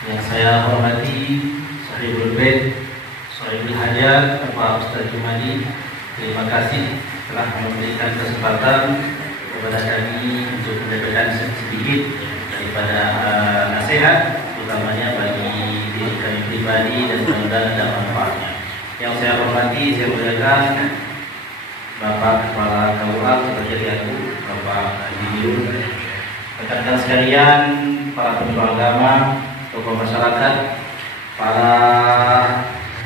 Yang saya hormati Sahibul Bait, Sahibul Hajat, Bapak Ustaz Jumadi, terima kasih telah memberikan kesempatan kepada kami untuk menyampaikan sedikit daripada nasihat, utamanya bagi diri kami pribadi dan mudah-mudahan ada manfaatnya. Yang saya hormati, saya muliakan Bapak Kepala KUA sebagai aku, Bapak Haji Dirun, rekan-rekan sekalian, para penyuluh agama, tokoh masyarakat, para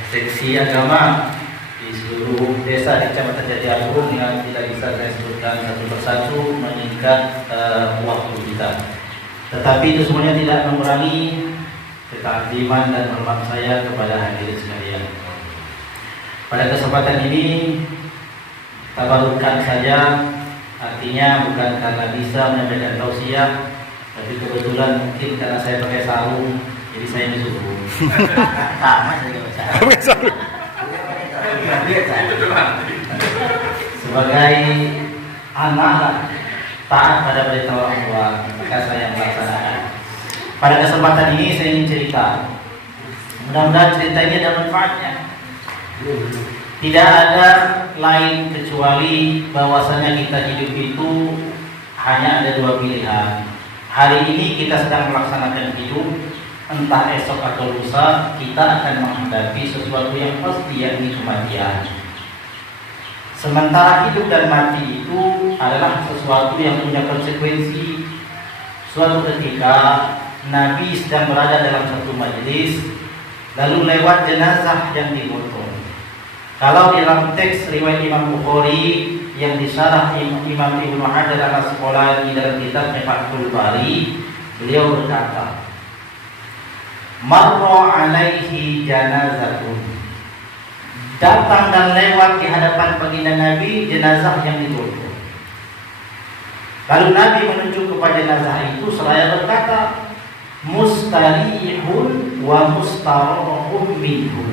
seksi agama di seluruh desa di Kecamatan Jati Agung yang tidak bisa saya sebutkan satu persatu mengingat waktu kita. Tetapi itu semuanya tidak mengurangi ketakdiman dan hormat saya kepada hadirin sekalian. Pada kesempatan ini tabarukkan saja, artinya bukan karena bisa menyampaikan tausiah, tapi kebetulan mungkin karena saya pakai sarung, jadi saya disuruh. Sama saja pakai sarung. Sebagai anak taat pada perintah orang tua, maka saya melaksanakan. Pada kesempatan ini saya ingin cerita. Mudah-mudahan cerita ini ada manfaatnya. Tidak ada lain kecuali bahwasanya kita hidup itu hanya ada dua pilihan. Hari ini kita sedang melaksanakan hidup, entah esok atau lusa kita akan menghadapi sesuatu yang pasti, yakni kematian. Sementara hidup dan mati itu adalah sesuatu yang punya konsekuensi. Suatu ketika Nabi sedang berada dalam satu majelis, lalu lewat jenazah yang dipotong. Kalau dalam teks riwayat Imam Bukhari yang disyarah Imam Ibnu Hajar al-Asqalani dalam kitabnya Fathul Bari, beliau berkata, marra alaihi janazatun, datang dan lewat di hadapan baginda Nabi jenazah yang dipotong. Lalu Nabi menunjuk kepada jenazah itu seraya berkata, mustarihun wa mustarahun minhu.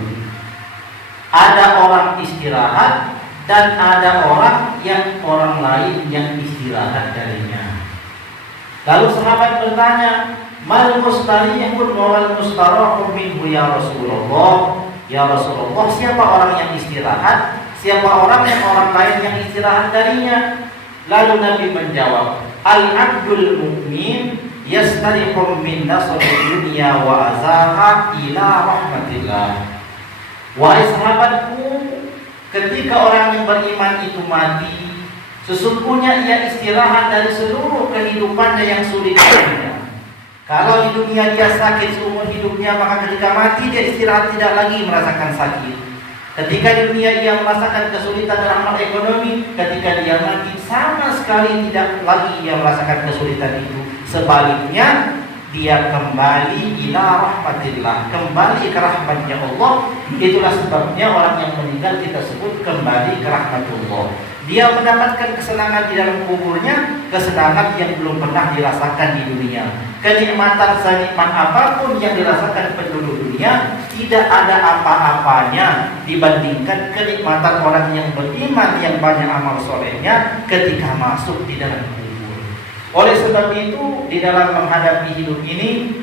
Ada orang istirahat dan ada orang lain yang istirahat darinya. Lalu sahabat bertanya, mal mustarihun wal mustarahun minhu ya Rasulullah? Ya Rasulullah, siapa orang yang istirahat? Siapa orang lain yang istirahat darinya? Lalu Nabi menjawab, al-abdul mu'min yastarihu min nasri dunya wa azaha ila rahmatillah. Wahai sahabatku, ketika orang yang beriman itu mati, sesungguhnya ia istirahat dari seluruh kehidupannya yang sulit baginya. Kalau di dunia dia sakit seumur hidupnya, maka ketika mati dia istirahat tidak lagi merasakan sakit. Ketika di dunia dia merasakan kesulitan dalam hal ekonomi, ketika dia mati sama sekali tidak lagi ia merasakan kesulitan itu. Sebaliknya, dia kembali ila rahmatillah, kembali ke rahmatnya Allah. Itulah sebabnya orang yang meninggal kita sebut kembali ke rahmatullah. Dia mendapatkan kesenangan di dalam kuburnya, kesenangan yang belum pernah dirasakan di dunia. Kenikmatan senikmat apapun yang dirasakan penduduk dunia tidak ada apa-apanya dibandingkan kenikmatan orang yang beriman yang banyak amal solehnya ketika masuk di dalam kubur. Oleh sebab itu, di dalam menghadapi hidup ini,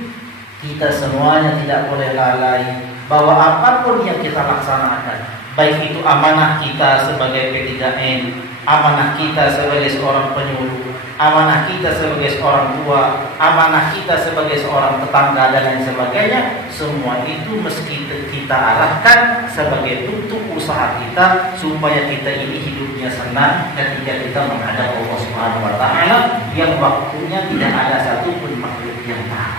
kita semuanya tidak boleh lalai bahwa apapun yang kita laksanakan, baik itu amanah kita sebagai P3N, amanah kita sebagai seorang penyuluh, amanah kita sebagai seorang tua, amanah kita sebagai seorang tetangga dan lain sebagainya, semua itu mesti kita arahkan sebagai bentuk usaha kita supaya kita ini hidupnya senang ketika kita menghadap Allah Subhanahu wa taala yang waktunya tidak ada satupun makhluk yang tahu.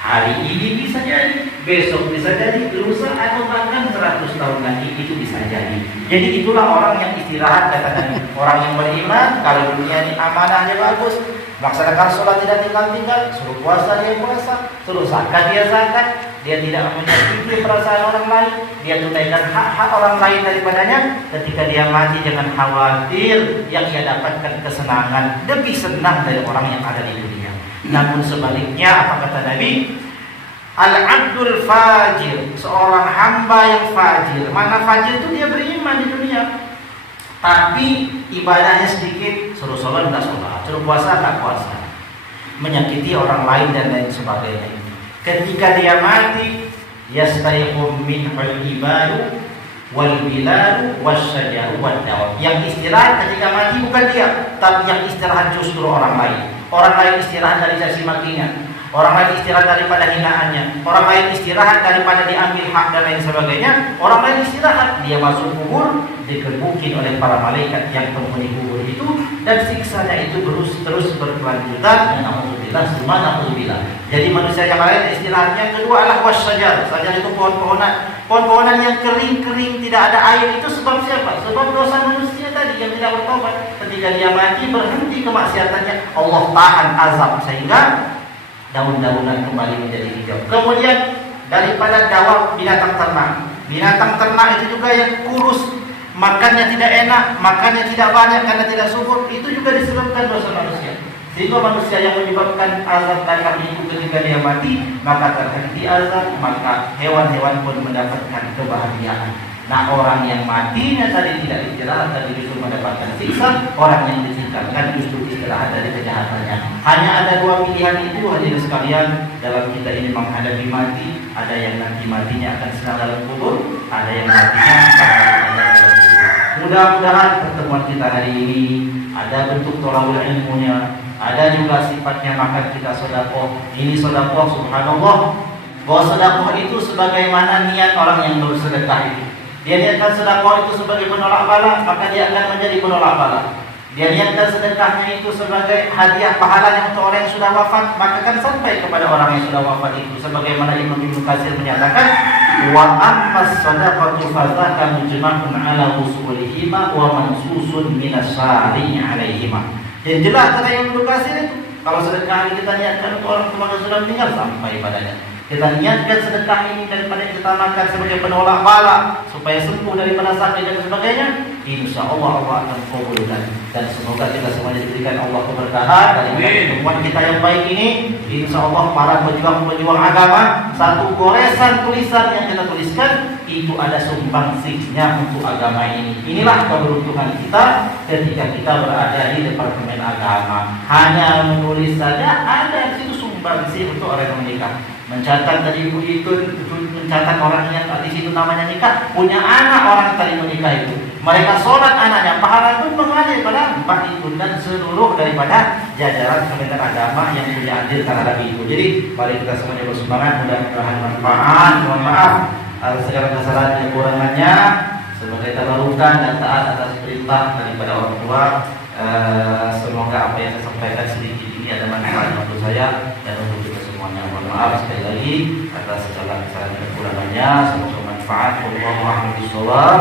Hari ini bisa jadi, besok bisa jadi, lusa atau bahkan 100 tahun lagi itu bisa jadi. Jadi itulah orang yang istirahat, katakan orang yang beriman. Kalau dunia ini amanahnya bagus, melaksanakan sholat tidak tinggal-tinggal, suruh puasa dia puasa, suruh zakat dia zakat, dia tidak menyakiti perasaan orang lain, dia tunaikan hak-hak orang lain daripadanya. Ketika dia mati jangan khawatir, yang ia dapatkan kesenangan lebih senang dari orang yang ada di dunia. Namun sebaliknya, apa kata Nabi? Al-abdul fajir, seorang hamba yang fajir. Mana fajir itu dia beriman di dunia, tapi ibadahnya sedikit, suruh sholat nggak sholat, suruh puasa nggak puasa, menyakiti orang lain dan lain sebagainya. Ketika dia mati, yastariqu minhul ibadu wal biladu wasyajaru wad dawab. Yang istirahat ketika mati bukan dia, tapi yang istirahat justru orang lain. Orang lain istirahat dari caci makinya, orang lain istirahat daripada hinaannya, orang lain istirahat daripada diambil hak dan lain sebagainya. Orang lain istirahat, dia masuk kubur, dikebukin oleh para malaikat yang penghuni kubur itu, dan siksanya itu terus berkelanjutan. Alhamdulillah. Jadi manusia yang lain istirahatnya. Yang kedua adalah wasyajar. Sajar itu pohon-pohonan yang kering tidak ada air. Itu sebab siapa? Sebab dosa manusia tadi yang tidak bertobat. Ketika dia mati berhenti kemaksiatannya, Allah tahan azab sehingga daun-daunan kembali menjadi hijau. Kemudian daripada dawab, binatang ternak. Binatang ternak itu juga yang kurus, makannya tidak enak, makannya tidak banyak karena tidak subur. Itu juga disebabkan dosa manusia. Sehingga manusia yang menyebabkan azab tanah itu ketika dia mati, maka terhenti azab, maka hewan-hewan pun mendapatkan kebahagiaan. Nah, orang yang matinya tadi tidak istirahat, tadi justru mendapatkan siksa. Orang yang disiksakan justru istirahat dari kejahatannya. Hanya ada dua pilihan itu, hadirin sekalian, dalam kita ini menghadapi mati. Ada yang nanti matinya akan senang dalam kubur, ada yang matinya akan ada dalam kubur. Mudah-mudahan pertemuan kita hari ini ada bentuk tolabul ilmunya, ada juga sifatnya makan kita sedekah. Ini sedekah, subhanallah, bahwa sedekah itu sebagaimana niat orang yang bersedekah itu. Dia niatkan sedekah itu sebagai penolak bala, maka dia akan menjadi penolak bala. Dia niatkan sedekahnya itu sebagai hadiah pahalanya untuk orang yang sudah wafat, maka akan sampai kepada orang yang sudah wafat itu. Sebagaimana Imam Ibnu Katsir menyatakan, wa ammas sadaqatu fadzaka mujma'un ala usulihima wa mansusun minas syari'i alaihima. Yang jelas kata Ibnu Katsir itu, kalau sedekah ini kita niatkan untuk orang tua yang sudah meninggal sampai padanya. Kita niatkan sedekah ini daripada kita makan sebagai penolak bala supaya sembuh daripada sakit dan sebagainya, insya Allah Allah akan kabulkan. Dan semoga kita semuanya diberikan Allah keberkahan dari pertemuan kita yang baik ini. Insya Allah para pejuang-pejuang agama, satu goresan tulisan yang kita tuliskan itu ada sumbangsihnya untuk agama ini. Inilah keberuntungan kita ketika kita berada di departemen agama. Hanya menulis saja ada di situ sumbangsih untuk orang yang menikah. Mencatat tadi itu mencatat orang yang di situ namanya nikah, punya anak orang tadi menikah itu. Mereka sholat anaknya, pahala pun mengalir pada empat itu dan seluruh daripada jajaran Kementerian Agama yang punya andil terhadap itu. Jadi mari kita semuanya bersemangat, mudah-mudahan manfaat. Mohon maaf atas segala kesalahan dan kekurangannya. Semoga kita lakukan dan taat atas perintah daripada orang tua. Semoga apa yang saya sampaikan sedikit ini ada manfaat untuk saya dan untuk kita semuanya. Mohon maaf sekali lagi atas segala kesalahan dan kekurangannya. Semoga manfaat. Wallahu a'lam bishawab.